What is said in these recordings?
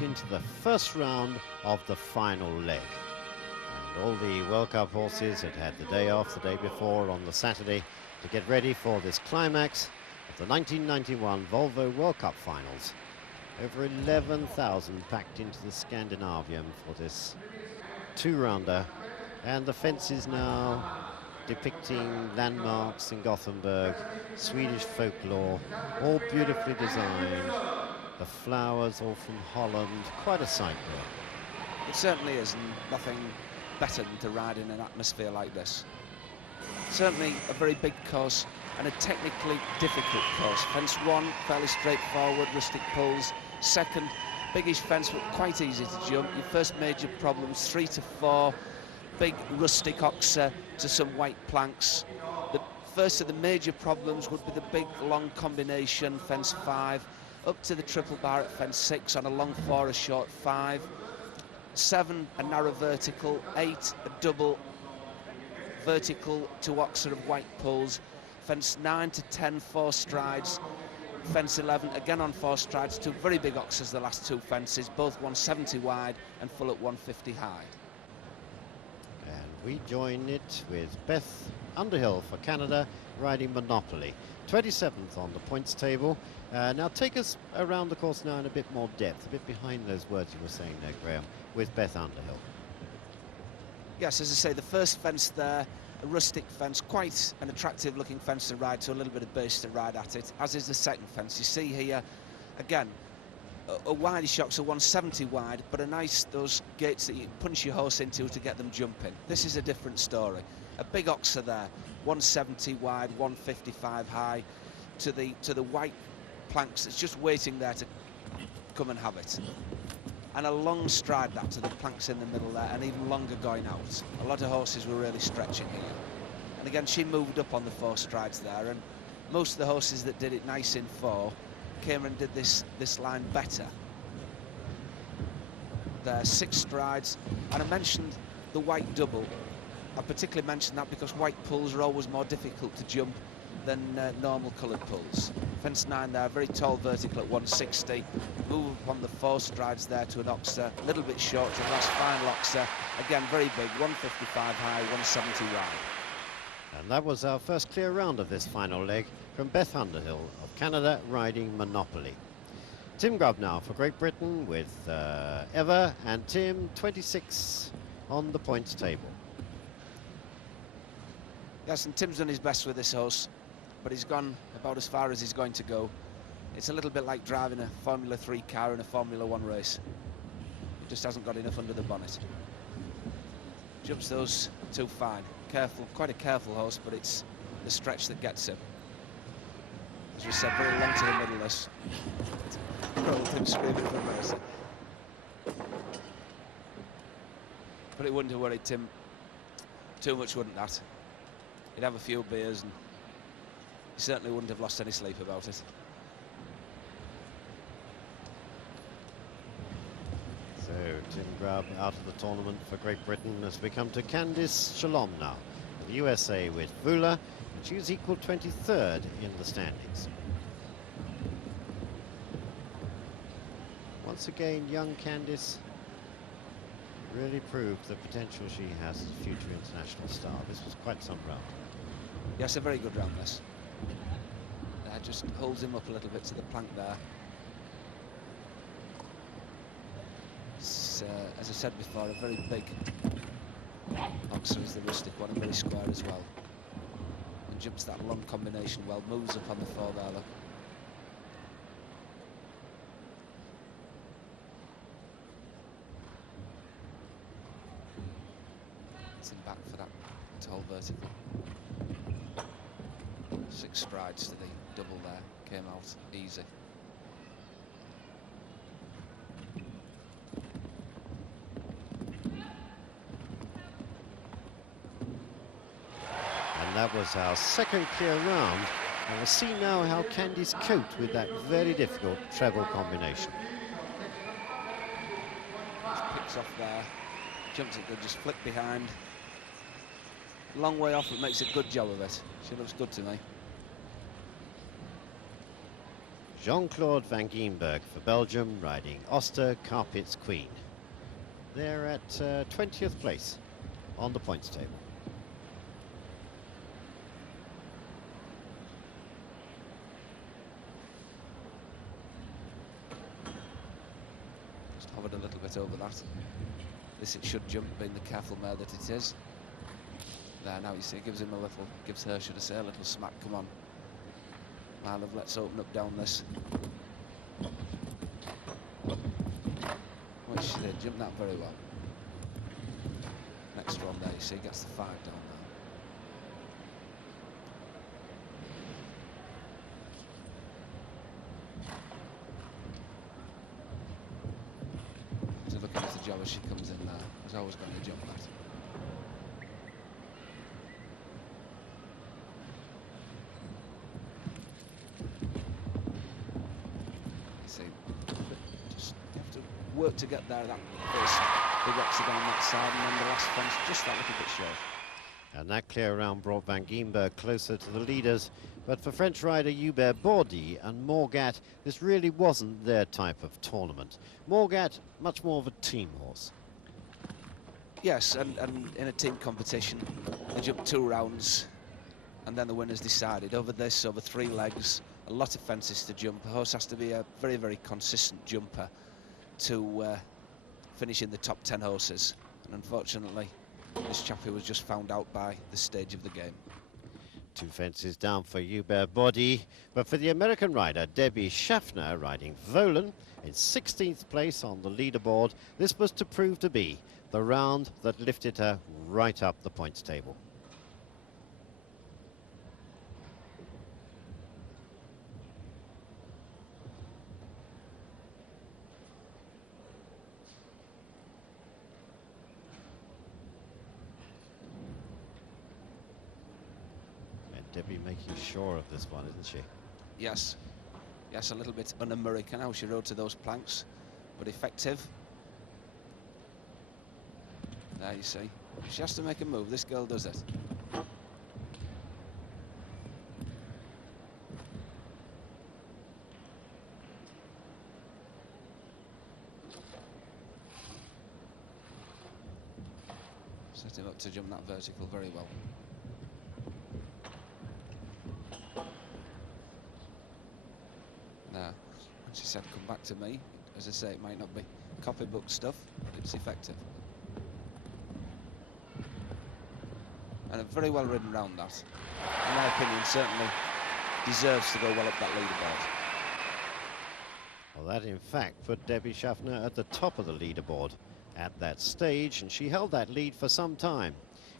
right into the first round of the final leg. And all the World Cup horses had had the day off the day before on the Saturday to get ready for this climax of the 1991 Volvo World Cup finals. Over 11,000 packed into the Scandinavium for this two-rounder, and the fences now depicting landmarks in Gothenburg, Swedish folklore, all beautifully designed. The flowers all from Holland, quite a sight there. It certainly is, and nothing better than to ride in an atmosphere like this. Certainly a very big course and a technically difficult course. Fence 1, fairly straightforward, rustic pulls. Second, biggish fence, but quite easy to jump. Your first major problems, 3 to 4, big rustic oxer to some white planks. The first of the major problems would be the big long combination, fence 5, up to the triple bar at fence 6 on a long 4, a short 5, 7 a narrow vertical, 8 a double vertical to oxer of white pulls, fence 9 to 10 4 strides, fence 11 again on 4 strides, 2 very big oxers the last 2 fences, both 170 wide and full at 150 high. And we join it with Beth Underhill for Canada, riding Monopoly. 27th on the points table. Now take us around the course now in a bit more depth, a bit behind those words you were saying there, Graham, with Beth Underhill. Yes, as I say, the first fence there, a rustic fence, quite an attractive looking fence to ride, so a little bit of base to ride at it, as is the second fence. You see here, again, a wide shock, so 170 wide, but a nice, those gates that you punch your horse into to get them jumping. This is a different story. A big oxer there, 170 wide, 155 high, to the white planks that's just waiting there to come and have it. And a long stride that to the planks in the middle there, and even longer going out. A lot of horses were really stretching here. And again, she moved up on the 4 strides there, and most of the horses that did it nice in 4 came and did this line better. There, 6 strides, and I mentioned the white double. I particularly mentioned that because white pulls are always more difficult to jump than normal coloured pulls. Fence 9 there, very tall vertical at 160. Move on the 4 strides there to an oxer, a little bit short to the last final oxer. Again, very big, 155 high, 170 wide. And that was our first clear round of this final leg from Beth Underhill of Canada, riding Monopoly. Tim Grubb now for Great Britain with Eva, and Tim, 26 on the points table. Yes, and Tim's done his best with this horse, but he's gone about as far as he's going to go. It's a little bit like driving a Formula 3 car in a Formula 1 race. He just hasn't got enough under the bonnet. Jumps those 2 fine. Careful, quite a careful horse, but it's the stretch that gets him. As we said, very long to the middle this. Rolled him screaming for mercy. But it wouldn't have worried Tim too much, wouldn't that? He'd have a few beers and he certainly wouldn't have lost any sleep about it. So Tim Grubb out of the tournament for Great Britain as we come to Candice Shalom now, the USA with Vula, and she's equal 23rd in the standings. Once again, young Candice really proved the potential she has as a future international star. This was quite some round. Yes, a very good round this. Just holds him up a little bit to the plank there. It's, as I said before, a very big oxer is the rustic one, and very square as well. And jumps that long combination well, moves up on the 4 there, look. It's him back for that tall vertical. 6 strides to the double there, came out easy. And that was our second clear round. And we'll see now how Candice coped with that very difficult treble combination. Just picks off there, jumps it good, just flick behind. Long way off, but makes a good job of it. She looks good to me. Jean-Claude van Geenberg for Belgium, riding Oster Carpet's Queen. They're at 20th place on the points table. Just hovered a little bit over that. This it should jump, being the careful mare that it is. There, now you see, gives him a little, gives her, should I say, a little smack. Come on, my love, let's open up down this. Which she did, jumped that very well. Next one there, you see, gets the 5 down there. So looking at the job as she comes in there. There's always going to jump that. See, just have to work to get there. That first big hexagon on that side, and then the last fence just that little bit short. And that clear round brought Van Geenberg closer to the leaders. But for French rider Hubert Baudy and Morgat, this really wasn't their type of tournament. Morgat, much more of a team horse. Yes, and in a team competition, they jump 2 rounds, and then the winner's decided. Over this, over 3 legs, a lot of fences to jump. A horse has to be a very, very consistent jumper to finish in the top 10 horses. And unfortunately, this chappie was just found out by the stage of the game. 2 fences down for Hubert Baudy, but for the American rider Debbie Schaffner riding Volan in 16th place on the leaderboard, this was to prove to be the round that lifted her right up the points table. Debbie making sure of this one, isn't she? Yes. Yes, a little bit un-American how she rode to those planks, but effective. There you see. She has to make a move. This girl does it. Set him up to jump that vertical very well. Now, she said, come back to me. As I say, it might not be copybook stuff, but it's effective. And a very well ridden round that. In my opinion, certainly deserves to go well up that leaderboard. Well, that in fact put Debbie Schaffner at the top of the leaderboard at that stage, and she held that lead for some time.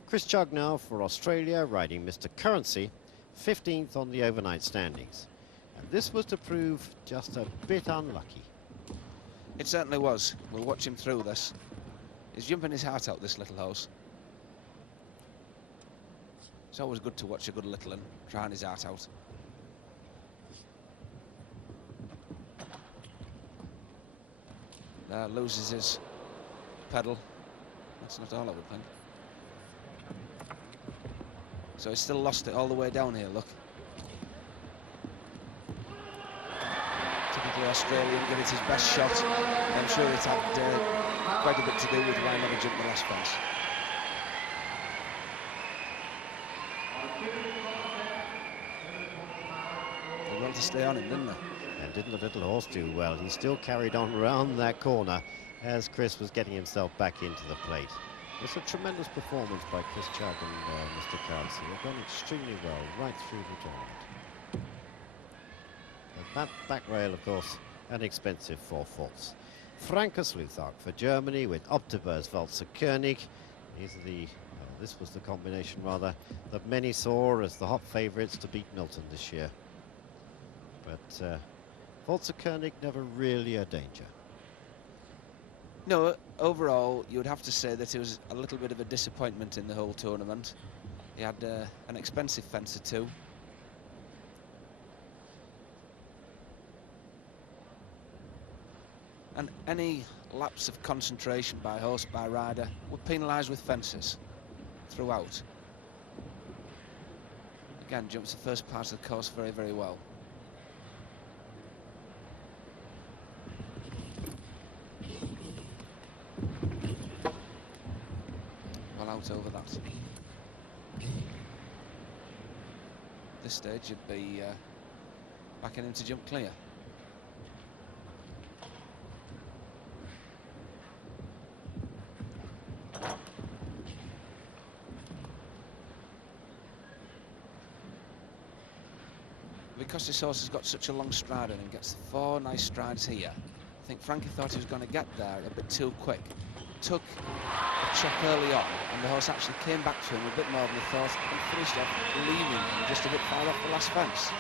Chris Chugg now for Australia, riding Mr. Currency, 15th on the overnight standings. And this was to prove just a bit unlucky. It certainly was. We'll watch him through this. He's jumping his heart out, this little horse. It's always good to watch a good little and trying his heart out. There, loses his pedal. That's not all I would think. So he's still lost it all the way down here, look. Typically Australian, give it his best shot. I'm sure it had quite a bit to do with why he never jumped the last fence. They wanted to stay on him, didn't they? And didn't the little horse do well? He still carried on round that corner as Chris was getting himself back into the plate. It's a tremendous performance by Chris Chugg and Mr. Currency. They've done extremely well right through the tournament. That back rail, of course, an expensive 4 faults. Franke Sluthark for Germany with Optiebeurs Walzer König. These are the, this was the combination rather that many saw as the hot favourites to beat Milton this year. But Walzer König never really a danger. No, overall, you would have to say that it was a little bit of a disappointment in the whole tournament. He had an expensive fence or two. And any lapse of concentration by horse, by rider, would penalise with fences throughout. Again, jumps the first part of the course very, very well. well out over that. At this stage, you'd be backing him to jump clear. Because this horse has got such a long stride on him, gets 4 nice strides here. I think Frankie thought he was going to get there a bit too quick. Took a check early on, and the horse actually came back to him a bit more than he thought and finished off leaving him just a bit far off the last fence.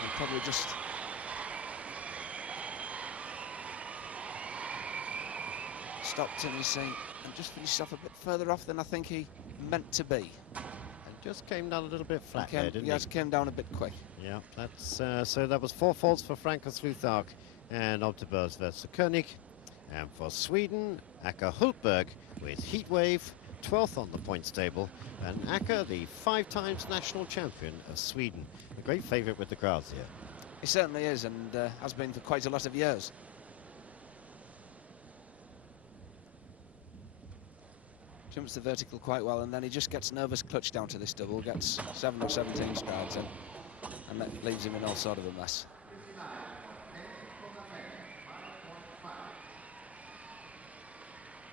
And probably just stopped and he's saying, and just finished off a bit further off than I think he meant to be. And just came down a little bit flat there, didn't he? Yes, came down a bit quick. Yeah, that's so that was 4 faults for Frankus Luthark and Optiebeurs versus König. And for Sweden, Acker Hultberg with Heatwave, 12th on the points table. And Acker, the 5 times national champion of Sweden. A great favourite with the crowds here. He certainly is, and has been for quite a lot of years. Jumps the vertical quite well, and then he just gets nervous clutch down to this double, gets 7 or 17 strides in, and that leaves him in all sort of a mess.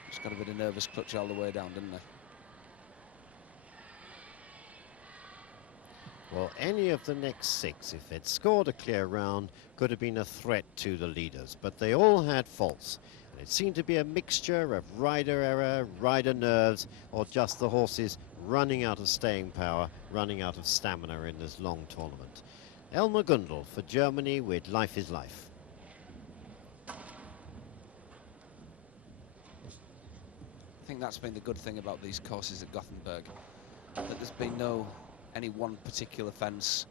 Just got a bit of nervous clutch all the way down, didn't he? Well, any of the next 6, if they'd scored a clear round, could have been a threat to the leaders, but they all had faults. It seemed to be a mixture of rider error, rider nerves, or just the horses running out of staying power, running out of stamina in this long tournament. Elmar Gundel for Germany with Life is Life. I think that's been the good thing about these courses at Gothenburg, that there's been any one particular fence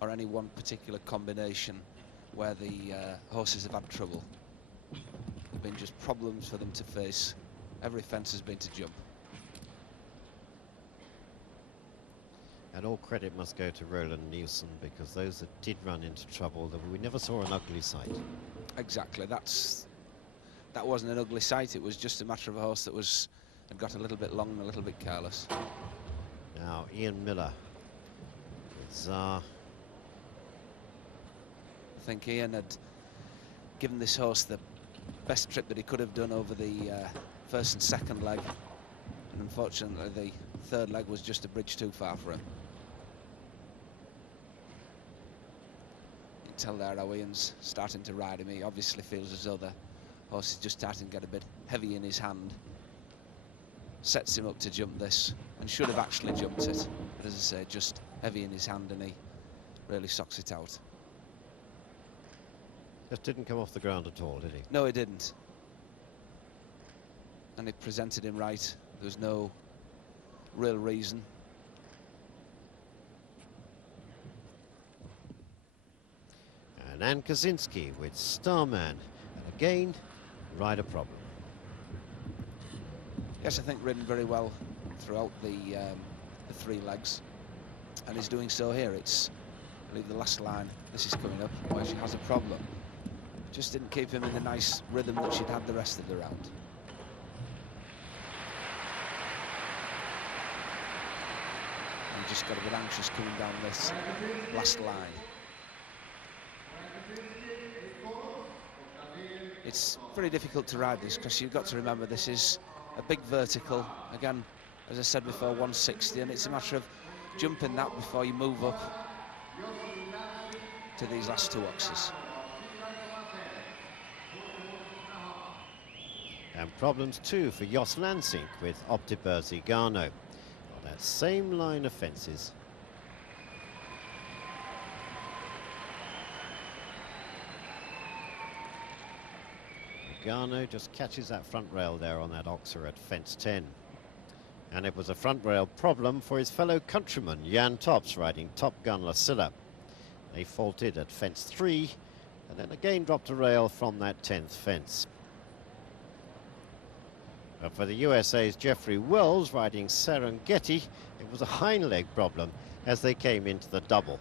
or any one particular combination where the horses have had trouble. Been just problems for them to face. Every fence has been to jump. And all credit must go to Roland Nielsen, because those that did run into trouble, we never saw an ugly sight. Exactly, that wasn't an ugly sight. It was just a matter of a horse that had got a little bit long and a little bit careless. Now Ian Millar with Czar. I think Ian had given this horse the best trip that he could have done over the first and second leg, and unfortunately the third leg was just a bridge too far for him. You can tell there how Ian's starting to ride him. He obviously feels as though the horse is just starting to get a bit heavy in his hand. Sets him up to jump this, and should have actually jumped it, but as I say, just heavy in his hand, and he really socks it out. Just didn't come off the ground at all, did he? No, he didn't. And it presented him right. There was no real reason. And Ann Kaczynski with Starman. And again, rider problem. Yes, I think ridden very well throughout the 3 legs. And he's doing so here. It's, I believe, the last line. This is coming up, where she has a problem. Just didn't keep him in the nice rhythm that she'd had the rest of the round. And just got a bit anxious coming down this last line. It's very difficult to ride this, because you've got to remember this is a big vertical. Again, as I said before, 160, and it's a matter of jumping that before you move up to these last 2 oxes. And problems too for Jos Lansing with Optiebeurs Igano. On that same line of fences. Igano just catches that front rail there on that oxer at fence 10. And it was a front rail problem for his fellow countryman Jan Tops riding Top Gunner Silla. They faulted at fence 3 and then again dropped a rail from that 10th fence. But for the USA's Jeffrey Wells riding Serengeti, it was a hind leg problem as they came into the double.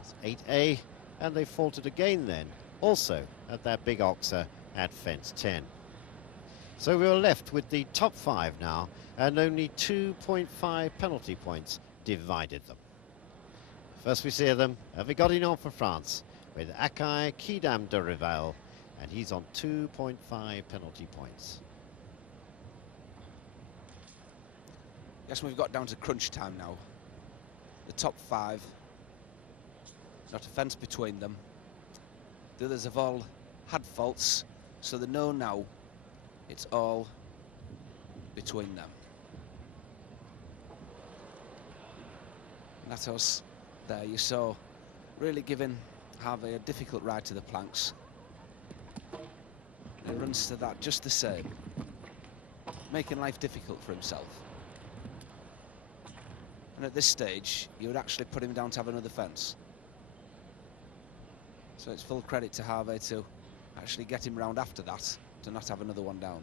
It's 8A and they faltered again then, also at that big oxer at fence 10. So we were left with the top 5 now, and only 2.5 penalty points divided them. First we see them, Vigodino for France, with Akai Kidam de Rival, and he's on 2.5 penalty points. Yes, we've got down to crunch time now. The top 5, not a fence between them. The others have all had faults, so they know now it's all between them. And that's us there. You saw really giving Harvey a difficult ride to the planks. He runs to that just the same, making life difficult for himself. And at this stage, you would actually put him down to have another fence. So it's full credit to Harvey to actually get him round after that, to not have another one down.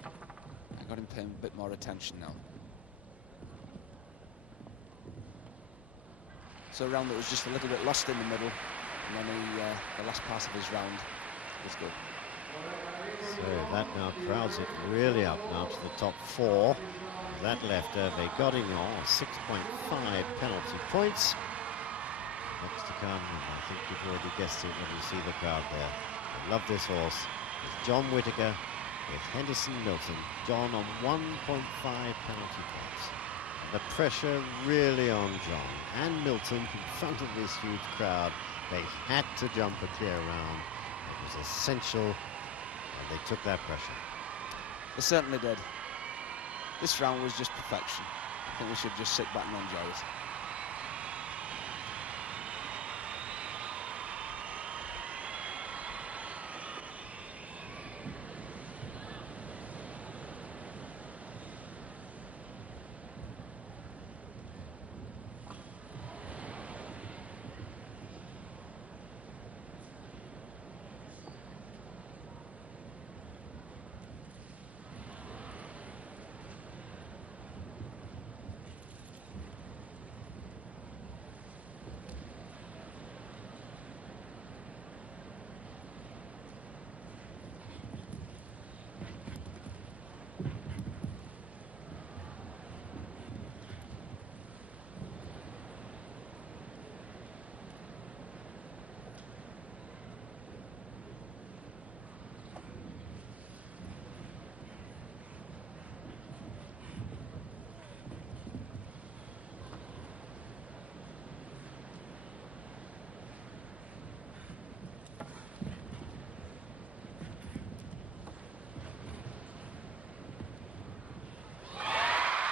I got him paying a bit more attention now. So a round that was just a little bit lost in the middle, and then the last part of his round was good. So that now crowds it really up now to the top 4. That left Vigodino 6.5 penalty points. Next to come, and I think you've already guessed it when you see the crowd there. I love this horse. It's John Whitaker with Henderson Milton. John on 1.5 penalty points. The pressure really on John and Milton in front of this huge crowd. They had to jump a clear round. It was essential, and they took that pressure. They certainly did. This round was just perfection. I think we should just sit back and enjoy it.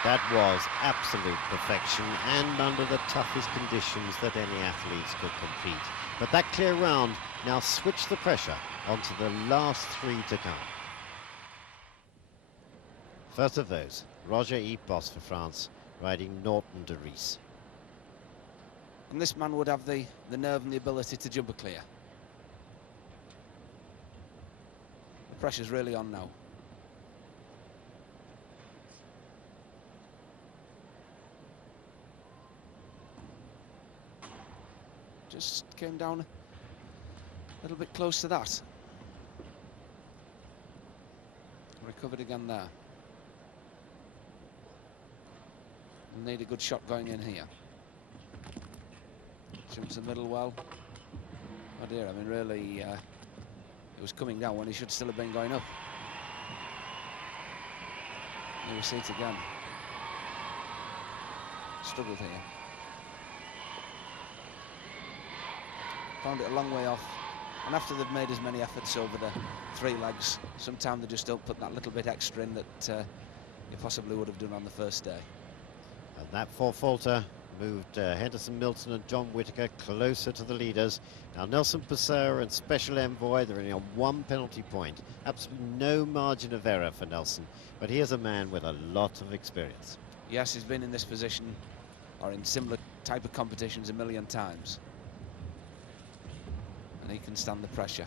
That was absolute perfection, and under the toughest conditions that any athletes could compete. But that clear round now switched the pressure onto the last 3 to come. First of those, Roger Epos for France, riding Norton de Ries. And this man would have the nerve and the ability to jump a clear. The pressure's really on now. Just came down a little bit close to that. Recovered again there. We'll need a good shot going in here. Jumps the middle well. Oh dear, I mean really, it was coming down when he should still have been going up. Here we see it again. Struggled here. Found it a long way off, and after they've made as many efforts over the 3 legs, sometimes they just don't put that little bit extra in that you possibly would have done on the first day. And that 4 falter moved Henderson, Milton and John Whitaker closer to the leaders. Now Nelson Purser and Special Envoy, they're only on 1 penalty point. Absolutely no margin of error for Nelson, but he is a man with a lot of experience. Yes, he's been in this position or in similar type of competitions a million times. And he can stand the pressure.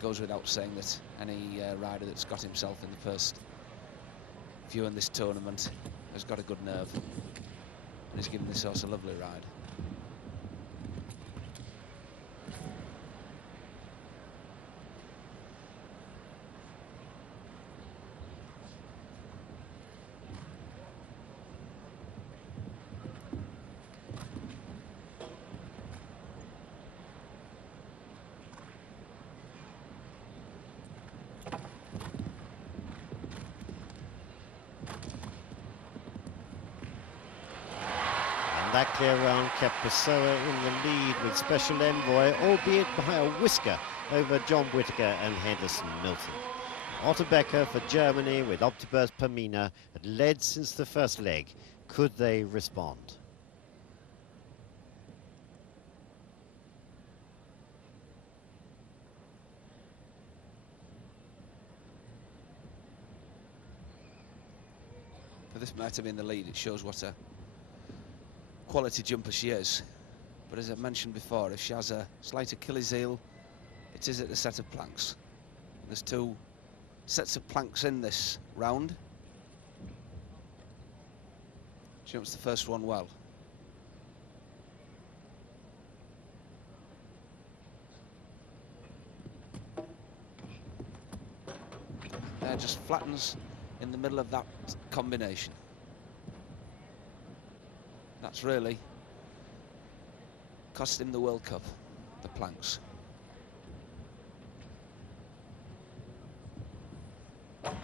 goes without saying that any rider that's got himself in the first few in this tournament has got a good nerve, and he's given this horse a lovely ride. That clear round kept Pessoa in the lead with Special Envoy, albeit by a whisker over John Whitaker and Henderson Milton. Otto Becker for Germany with Optiebeurs Pamina had led since the first leg. Could they respond? For this mare to be in the lead, it shows what a quality jumper she is. But as I mentioned before, if she has a slight Achilles heel, it is at the set of planks. There's 2 sets of planks in this round. She jumps the first one well. There, just flattens in the middle of that combination. That's really cost him the World Cup, the planks. And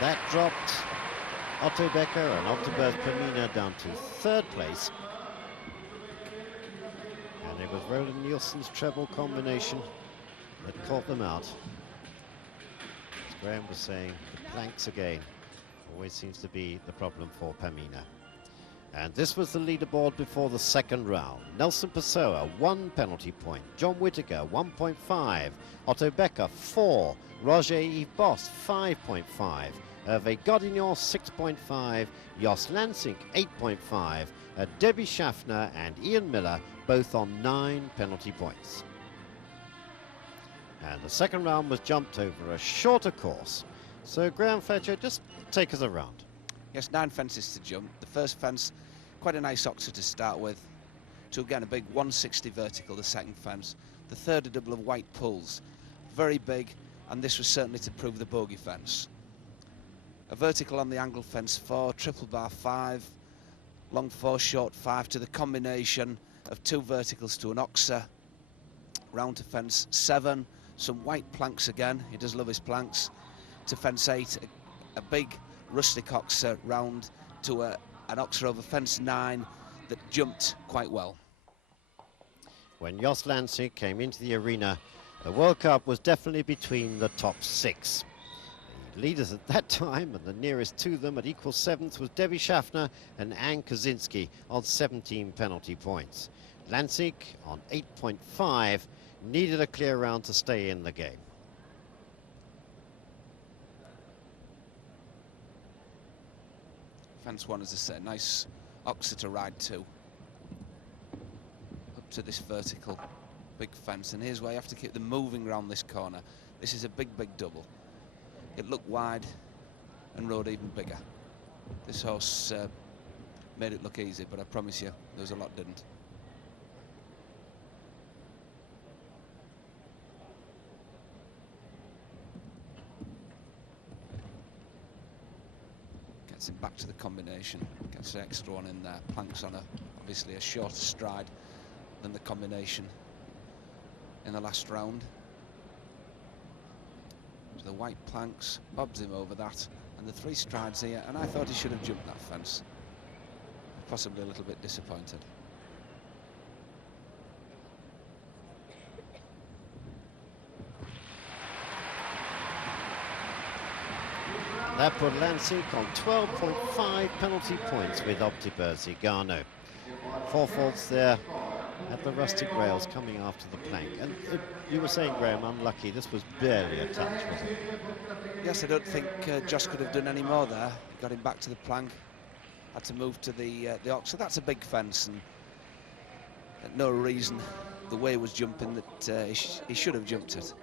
that dropped Otto Becker and Optiebeurs Pamina down to 3rd place. And it was Roland Nielsen's treble combination that caught them out. As Graham was saying, the planks again always seems to be the problem for Pamina. And this was the leaderboard before the second round. Nelson Pessoa, 1 penalty point. John Whitaker, 1.5. Otto Becker, 4. Roger Yves Bost, 5.5. Hervé Godignon, 6.5, Jos Lansing, 8.5, Debbie Schaffner and Ian Millar, both on 9 penalty points. And the second round was jumped over a shorter course. So Graham Fletcher, just take us around. Yes, 9 fences to jump. The first fence, quite a nice oxer to start with. So again, a big 160 vertical, the second fence. The third, a double of white pulls. Very big, and this was certainly to prove the bogey fence. A vertical on the angle fence 4, triple bar 5, long 4, short 5 to the combination of 2 verticals to an oxer. Round to fence 7, some white planks again, he does love his planks. To fence 8, a big rustic oxer round to an oxer over fence 9 that jumped quite well. When Jos Lansing came into the arena, the World Cup was definitely between the top 6. The leaders at that time, and the nearest to them at equal 7th, was Debbie Schaffner and Anne Kaczynski on 17 penalty points. Lansing on 8.5 needed a clear round to stay in the game. Fence 1, as I said, nice oxer to ride to. Up to this vertical, big fence, and here's where you have to keep them moving around this corner. This is a big, big double. It looked wide and rode even bigger. This horse made it look easy, but I promise you, there was a lot didn't. Gets him back to the combination, gets the extra one in there, planks on obviously a shorter stride than the combination in the last round. So the white planks, bobs him over that, and the 3 strides here, and I thought he should have jumped that fence. Possibly a little bit disappointed. That put Lansing on 12.5 penalty points with Optiebeurs Igano. 4 faults there at the rustic rails coming after the plank. And you were saying, Graham, unlucky. This was barely a touch, wasn't it? Yes, I don't think Josh could have done any more there. He got him back to the plank, had to move to the ox. So that's a big fence, and no reason the way was jumping that he should have jumped it.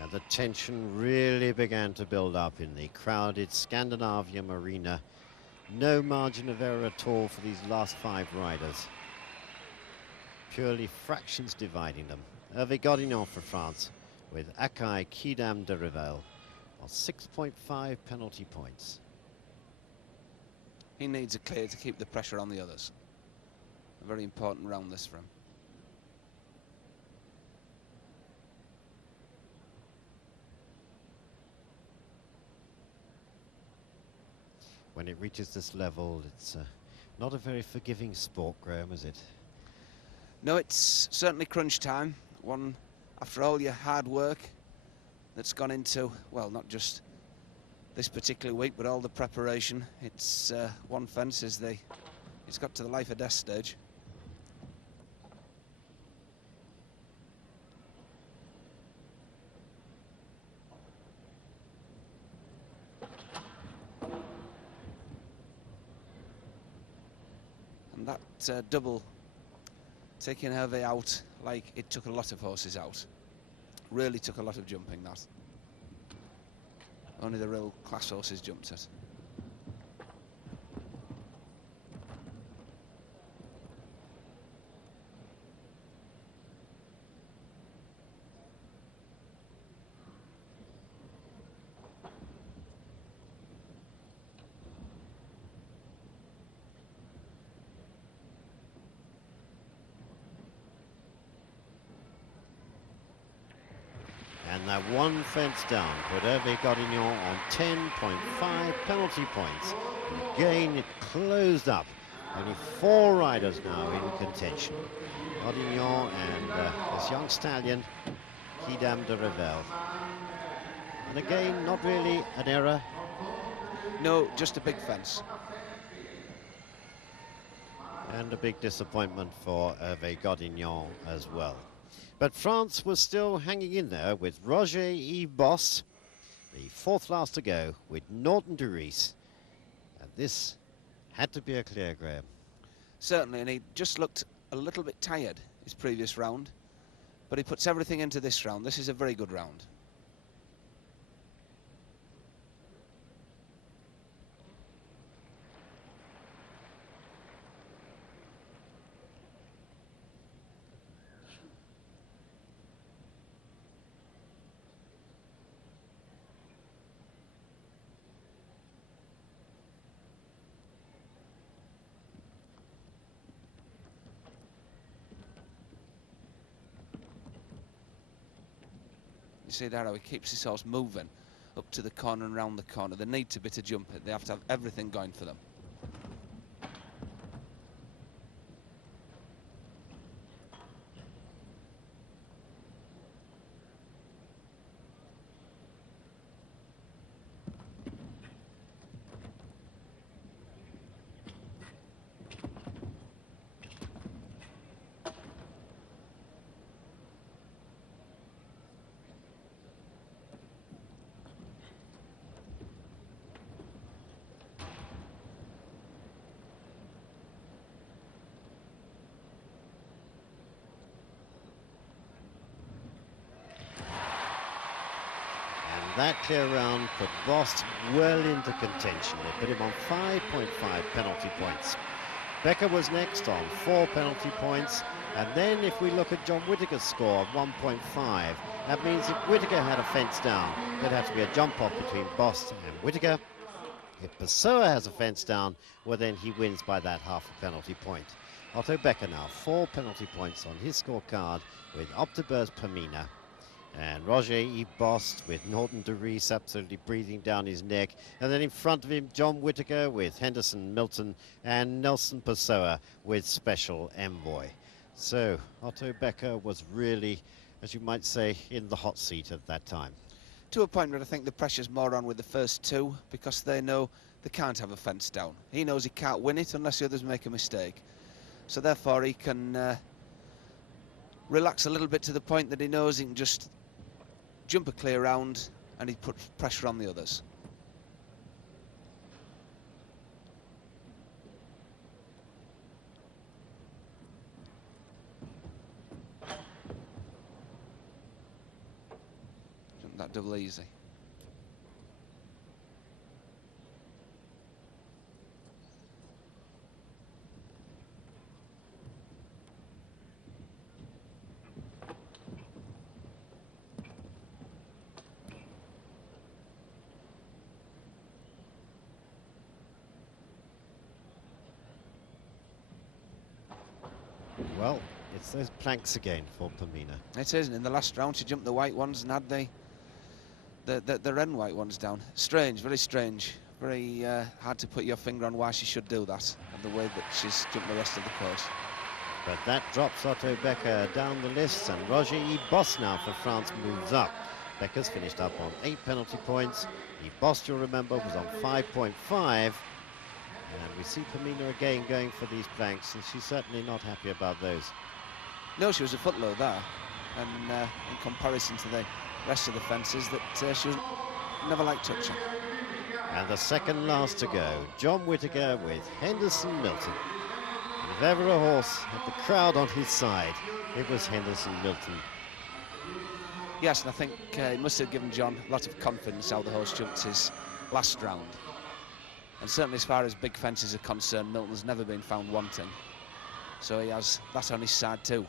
And the tension really began to build up in the crowded Scandinavian arena. No margin of error at all for these last 5 riders. Purely fractions dividing them. Hervé Godinot for France, with Akai Quidam de Revel on 6.5 penalty points. He needs a clear to keep the pressure on the others. A very important round this for him. When it reaches this level, it's not a very forgiving sport, Graham, is it? No, it's certainly crunch time. One, after all your hard work that's gone into, well, not just this particular week, but all the preparation. It's one fence is it's got to the life or death stage. And that double taking Hervé out like it took a lot of horses out. Really took a lot of jumping, that. Only the real class horses jumped it. And that one fence down put Hervé Godinot on 10.5 penalty points. And again, it closed up. Only 4 riders now in contention. Godinot and this young stallion, Quidam de Revel. And again, not really an error. No, just a big fence. And a big disappointment for Hervé Godinot as well. But France was still hanging in there with Roger-Yves Bost, the 4th last to go, with Norton de Ries. And this had to be a clear, Graham. Certainly, and he just looked a little bit tired his previous round, but he puts everything into this round. This is a very good round. You see there how he keeps his horse moving up to the corner and round the corner. They need to be to jump it. They have to have everything going for them. That clear round put Bost well into contention. They put him on 5.5 penalty points. Becker was next on 4 penalty points. And then if we look at John Whitaker's score of 1.5, that means if Whitaker had a fence down, there'd have to be a jump off between Bost and Whitaker. If Pessoa has a fence down, well then he wins by that half a penalty point. Otto Becker now 4 penalty points on his scorecard with Optiebeurs Pamina. And Roger-Yves Bost with Norton de Ries absolutely breathing down his neck. And then in front of him, John Whitaker with Henderson, Milton, and Nelson Pessoa with Special Envoy. So Otto Becker was really, as you might say, in the hot seat at that time. To a point where I think the pressure's more on with the first 2 because they know they can't have a fence down. He knows he can't win it unless the others make a mistake. So therefore he can relax a little bit to the point that he knows he can just jump a clear round and he puts pressure on the others. Jump that double easy. Well, it's those planks again for Pamina. It is, and in the last round she jumped the white ones and had the red and white ones down. Strange, very strange. Very hard to put your finger on why she should do that, and the way that she's jumped the rest of the course. But that drops Otto Becker down the list, and Roger E. Boss now for France moves up. Becker's finished up on 8 penalty points. E. Boss, you'll remember, was on 5.5. And we see Pamina again going for these planks, and she's certainly not happy about those. No, she was a foot low there, and in comparison to the rest of the fences, that she was never liked touching. And the second last to go, John Whitaker with Henderson Milton. And if ever a horse had the crowd on his side, it was Henderson Milton. Yes, and I think it must have given John a lot of confidence how the horse jumped his last round. And certainly as far as big fences are concerned, Milton's never been found wanting. So he has that on his side too.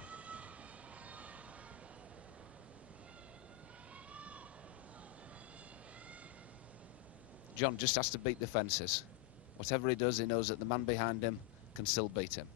John just has to beat the fences. Whatever he does, he knows that the man behind him can still beat him.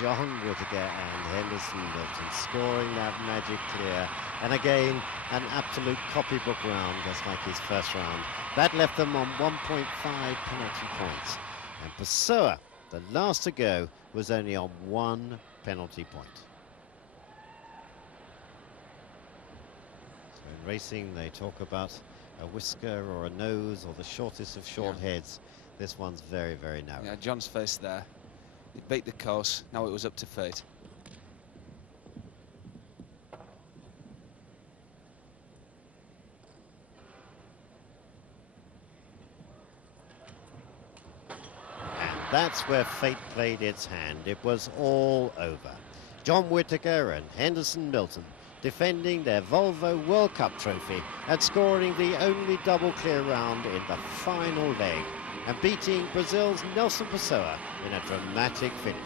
John Whitaker and Henderson Milton scoring that magic clear. And again, an absolute copybook round, just like his first round. That left them on 1.5 penalty points. And Pessoa, the last to go, was only on 1 penalty point. So in racing, they talk about a whisker or a nose or the shortest of short heads. This one's very, very narrow. Yeah, John's face there. He beat the course, now it was up to fate. And that's where fate played its hand. It was all over. John Whitaker and Henderson Milton defending their Volvo World Cup trophy and scoring the only double clear round in the final leg, and beating Brazil's Nelson Pessoa in a dramatic finish.